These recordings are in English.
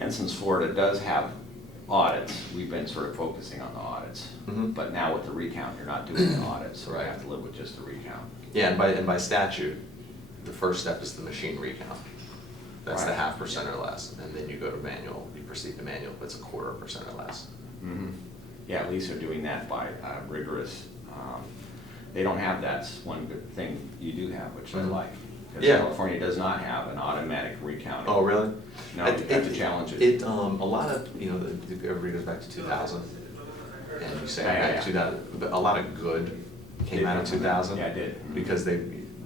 And since Florida does have audits, we've been sort of focusing on the audits. But now with the recount, you're not doing the audits, so we have to live with just the recount. Yeah, and by statute, the first step is the machine recount. That's the 0.5% or less, and then you go to manual. You proceed to manual, if it's 0.25% or less. Yeah, at least they're doing that by rigorous. They don't have that's one good thing you do have, which I like. Because California does not have an automatic recounting. Oh, really? No, you have to challenge it. A lot of, everybody goes back to 2000, and you say 2000, but a lot of good came out of 2000. Yeah, it did. Because the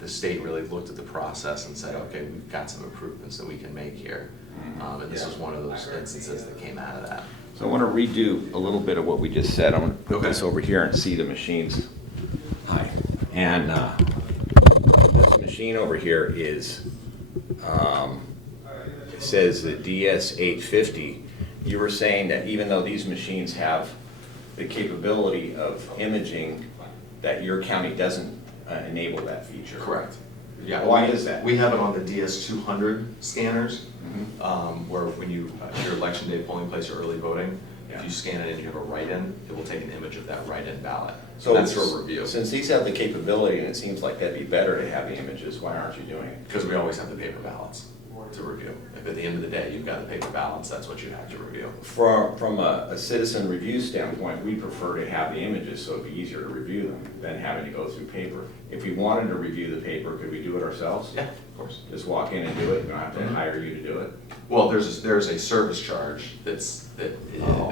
state really looked at the process and said, okay, we've got some improvements that we can make here. And this is one of those instances that came out of that. So I want to redo a little bit of what we just said. I'm going to put this over here and see the machines. Hi. And this machine over here is, it says the DS850. You were saying that even though these machines have the capability of imaging, that your county doesn't enable that feature. Correct. Yeah. Why is that? We have it on the DS200 scanners, where when your election day polling place or early voting, if you scan it and you have a write-in, it will take an image of that write-in ballot. So that's for review. Since these have the capability, and it seems like that'd be better to have the images, why aren't you doing it? Because we always have the paper ballots to review. If at the end of the day you've got the paper ballots, that's what you have to review. From a citizen review standpoint, we prefer to have the images so it'd be easier to review them than having to go through paper. If we wanted to review the paper, could we do it ourselves? Yeah, of course. Just walk in and do it, we don't have to hire you to do it? Well, there's a service charge that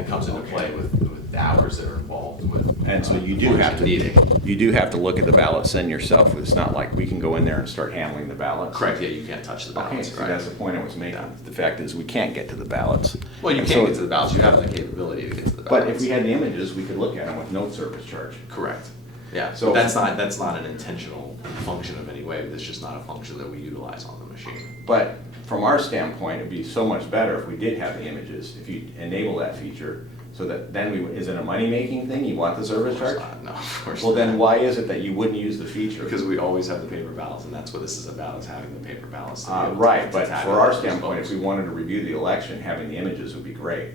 comes into play with the hours that are involved with. And so you do have to look at the ballots then yourself. It's not like we can go in there and start handling the ballots. Correct, yeah, you can't touch the ballots. Okay, so that's the point I was making. The fact is we can't get to the ballots. Well, you can't get to the ballots, you have the capability to get to the ballots. But if we had the images, we could look at them with no service charge. Correct. Yeah, So that's not an intentional function of any way, it's just not a function that we utilize on the machine. But from our standpoint, it'd be so much better if we did have the images, if you enable that feature, so that then is it a money-making thing? You want the service charge? No, of course Well, not. then why is it that you wouldn't use the feature? Because we always have the paper ballots, and that's what this is about, is having the paper ballots. Right, but for our standpoint, if we wanted to review the election, having the images would be great.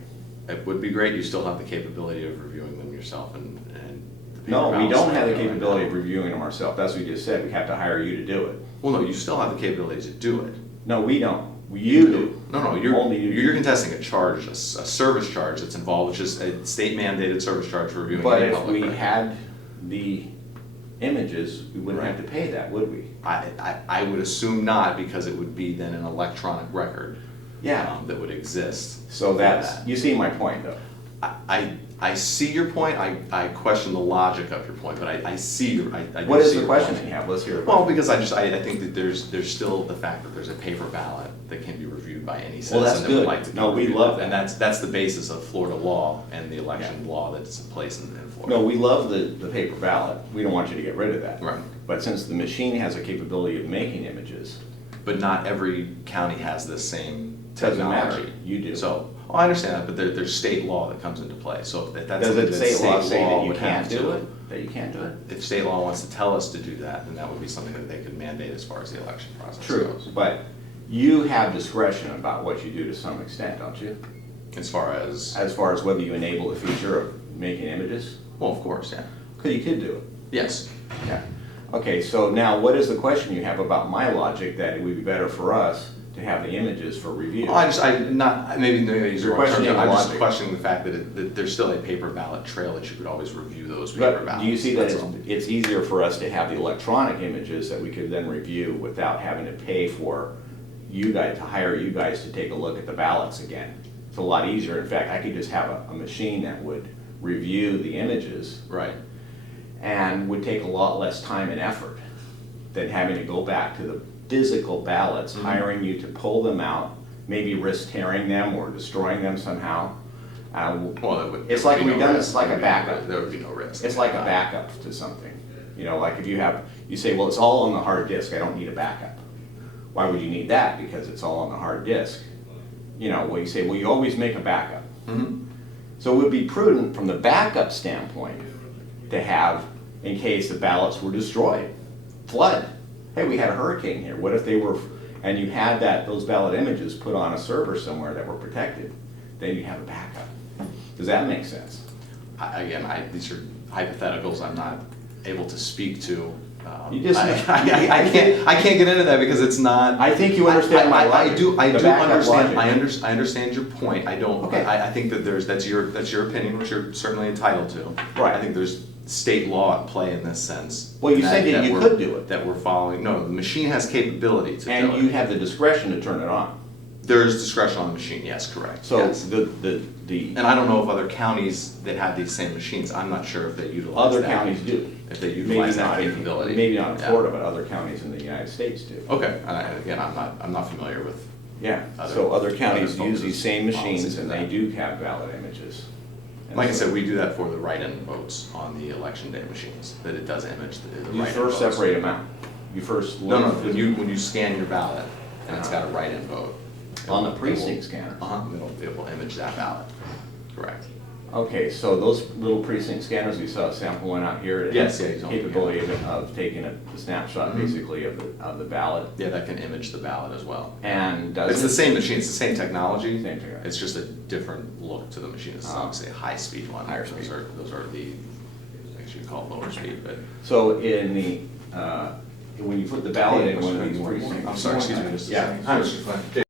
It would be great, you still have the capability of reviewing them yourself and the paper No, we ballots don't have the that go in. capability of reviewing them ourselves. That's what you just said. We have to hire you to do it. Well, no, you still have the capability to do it. No, we don't. You do. No, you're contesting a charge, a service charge that's involved, which is a state mandated service charge for reviewing. But any if public we record. had the images, we wouldn't have to pay that, would we? I would assume not, because it would be then an electronic record. Yeah. That would exist. So for that's, that. you see my point though. I see your point. I question the logic of your point, but I see your. What is the question that you have? Let's hear it. Well, because I think that there's still the fact that there's a paper ballot that can be reviewed by any citizen Well, that's that would good. like to. No, we reviewed. love that. And that's the basis of Florida law and the election law that's in place in Florida. No, we love the paper ballot. We don't want you to get rid of that. Right. But since the machine has a capability of making images, But not every county has the same doesn't technology. matter. You do. So, I understand that, but there's state law that comes into play. So if that's does something it that state law say that you would can't have do to- it? That you can't do it? If state law wants to tell us to do that, then that would be something that they could mandate as far as the election process True, goes. but you have discretion about what you do to some extent, don't you? As far as whether you enable the feature of making images? well, of course, yeah. Because you could do it. Yes. Yeah. Okay, so now what is the question you have about my logic that it would be better for us to have the images for review? Well, maybe use the You're wrong term. questioning I'm just logic. questioning the fact that there's still a paper ballot trail that you could always review those paper But ballots. do you see that That's all. it's easier for us to have the electronic images that we could then review without having to pay for you guys, to hire you guys to take a look at the ballots again? It's a lot easier. In fact, I could just have a machine that would review the images Right. and would take a lot less time and effort than having to go back to the physical ballots, hiring you to pull them out, maybe risk tearing them or destroying them somehow. Well, It's like we've done, it's like a backup. There would be no risk. It's like a backup to something. You know, like if you say, well, it's all on the hard disk, I don't need a backup. Why would you need that? Because it's all on the hard disk. You know, well, you say, well, you always make a backup. So it would be prudent from the backup standpoint to have, in case the ballots were destroyed, flood. Hey, we had a hurricane here. What if they were, and you had those ballot images put on a server somewhere that were protected, then you have a backup. Does that make sense? Again, these are hypotheticals I'm not able to speak to. You just- I can't get into that because it's not. I think you understand my I logic. do the backup understand, logic. I understand your point, I don't, Okay. I think that that's your opinion, which you're certainly entitled to. Right. I think there's state law at play in this sense. Well, you said that you we're- could do it. That we're following, no, the machine has capability to do it. And you have the discretion to turn it on. There is discretion on the machine, yes, correct. So yes. the And I don't know if other counties that have these same machines, I'm not sure if they utilize other that. counties do. If they Maybe utilize that not in, capability. maybe not in Yeah. Florida, but other counties in the United States do. Okay, again, I'm not familiar with. Yeah, Other- so other counties other use these same policies machines for and they that. do have ballot images. And Like I so said, we do that for the write-in votes on the election day machines, that it does image the You write-in first votes. separate them out. You first. No, when you scan your ballot and it's got a write-in vote. On the it will- precinct scanner. it will image that ballot, correct. Okay, so those little precinct scanners, we saw a sample one out here. it Yes, has yeah, he's on- Capability of taking a snapshot Mhm. basically of the ballot. Yeah, that can image the ballot as well. And does It's the same machine, it's the same technology. Same technology. It's just a different look to the machine. It's obviously a high-speed one. Higher speed. Those are the, actually called lower speed, but. So in the, when you put the ballot in one of these I'm precincts. sorry, excuse me, just a Yeah. second. Hi, Mr. Flynn.